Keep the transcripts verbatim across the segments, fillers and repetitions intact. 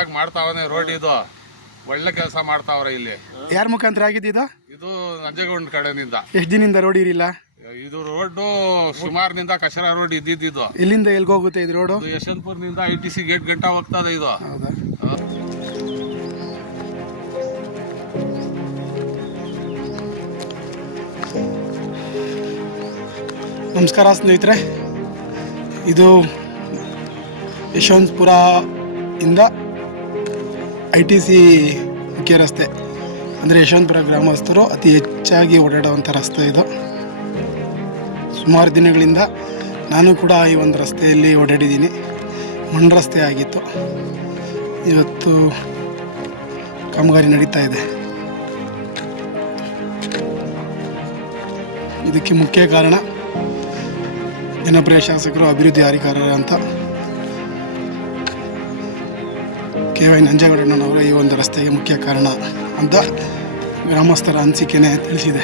ನೀಟಾಗಿ ಮಾಡ್ತಾವನೆ. ರೋಡ್ ಇದು ಒಳ್ಳೆ ಕೆಲಸ ಮಾಡ್ತಾವ್ರೆ. ಇಲ್ಲಿ ಯಾರ ಮುಖಾಂತರ ಆಗಿದ್ದು? ಇದು ನಂಜೇಗೌಡ ಕಡೆನಿಂದ. ಎಷ್ಟು ದಿನದಿಂದ ರೋಡ್ ಇರಿಲ್ಲ? ಇದು ರೋಡ್ ಸುಮಾರಿನಿಂದ ಕಚರ ರೋಡ್ ಇದ್ದಿದ್ದು. ಎಲ್ಲಿಂದ ಎಲ್ಲಿಗೆ ಹೋಗುತ್ತೆ ಇದು ರೋಡ್? ಯಶವಂತಪುರನಿಂದ ಐ ಟಿ ಸಿ ಗೇಟ್ ಗಂಟ ಹೋಗ್ತದೆ ಇದು. ಹೌದಾ? ನಮಸ್ಕಾರ ಸ್ನೇಹಿತರೆ, ಇದು ಯಶವಂತಪುರ ಇಂದ ಐ ಟಿ ಸಿ ಮುಖ್ಯ ರಸ್ತೆ, ಅಂದರೆ ಯಶವಂತಪುರ ಗ್ರಾಮಸ್ಥರು ಅತಿ ಹೆಚ್ಚಾಗಿ ಓಡಾಡುವಂಥ ರಸ್ತೆ ಇದು. ಸುಮಾರು ದಿನಗಳಿಂದ ನಾನು ಕೂಡ ಈ ಒಂದು ರಸ್ತೆಯಲ್ಲಿ ಓಡಾಡಿದ್ದೀನಿ. ಮಣ್ಣು ರಸ್ತೆ ಆಗಿತ್ತು. ಇವತ್ತು ಕಾಮಗಾರಿ ನಡೀತಾ ಇದೆ. ಇದಕ್ಕೆ ಮುಖ್ಯ ಕಾರಣ ಜನಪ್ರಿಯ ಶಾಸಕರು, ಅಭಿವೃದ್ಧಿ ಅಧಿಕಾರಿಗಳು ಅಂತ ಕೆ ವೈ ನಂಜೇಗೌಡಣ್ಣನವರು ಈ ಒಂದು ರಸ್ತೆಗೆ ಮುಖ್ಯ ಕಾರಣ ಅಂತ ಗ್ರಾಮಸ್ಥರ ಅನಿಸಿಕೆನೇ ತಿಳಿಸಿದೆ.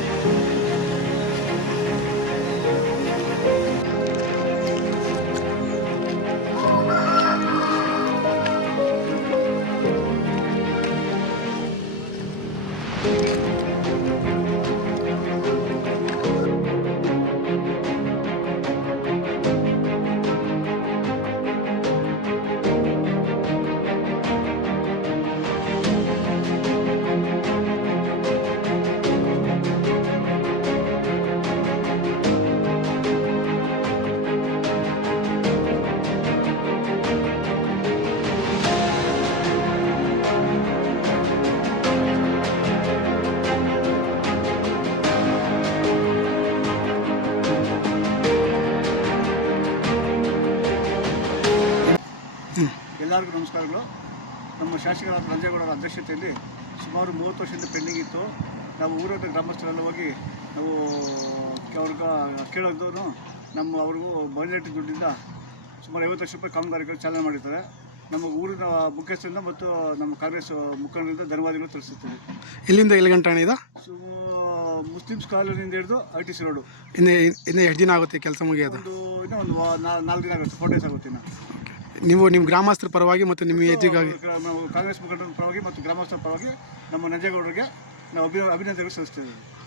ಎಲ್ಲರಿಗೂ ನಮಸ್ಕಾರಗಳು. ನಮ್ಮ ಶಾಸಕರಾದ ನಂಜೇಗೌಡರ ಅಧ್ಯಕ್ಷತೆಯಲ್ಲಿ ಸುಮಾರು ಮೂವತ್ತು ವರ್ಷದಿಂದ ಪೆಂಡಿಂಗ್ ಇತ್ತು. ನಾವು ಊರಿನ ಗ್ರಾಮಸ್ಥರೆಲ್ಲ ಹೋಗಿ ನಾವು ಅವ್ರಿಗೆ ಕೇಳೋದು, ನಮ್ಮ ಅವ್ರಿಗೂ ಬಜೆಟ್ ದುಡ್ಡಿಂದ ಸುಮಾರು ಐವತ್ತು ಲಕ್ಷ ರೂಪಾಯಿ ಕಾಮಗಾರಿಗಳು ಚಾಲನೆ ಮಾಡಿರ್ತಾರೆ. ನಮ್ಮ ಊರಿನ ಮುಖ್ಯಸ್ಥರಿಂದ ಮತ್ತು ನಮ್ಮ ಕಾಂಗ್ರೆಸ್ ಮುಖಂಡರಿಂದ ಧನ್ಯವಾದಗಳು ತಿಳಿಸುತ್ತೀವಿ. ಇಲ್ಲಿಂದ ಎಲ್ಲಿ ಗಂಟೆ ಇದು? ಸು ಮುಸ್ಲಿಮ್ಸ್ ಕಾಲೋನಿಯಿಂದ ಹಿಡಿದು ಐ ಟಿ ಸಿ ರೋಡು. ಇನ್ನು ಇನ್ನು ಎಷ್ಟು ದಿನ ಆಗುತ್ತೆ ಕೆಲಸ ಮುಗಿಯೋದು? ಒಂದು ಇನ್ನೂ ಒಂದು ನಾಲ್ಕು ದಿನ ಆಗುತ್ತೆ, ಫೋರ್ ಡೇಸ್ ಆಗುತ್ತೆ. ಇನ್ನು ನೀವು ನಿಮ್ಮ ಗ್ರಾಮಸ್ಥರ ಪರವಾಗಿ ಮತ್ತು ನಿಮ್ಮ ಹೆಜ್ಜೆಗಾಗಿ ನಾವು ಕಾಂಗ್ರೆಸ್ ಮುಖಂಡರ ಪರವಾಗಿ ಮತ್ತು ಗ್ರಾಮಸ್ಥರ ಪರವಾಗಿ ನಮ್ಮ ನಂಜೇಗೌಡರಿಗೆ ನಾವು ಅಭಿ ಅಭಿನಂದನೆಗಳು ಸಲ್ಲಿಸ್ತಿದ್ದೀವಿ.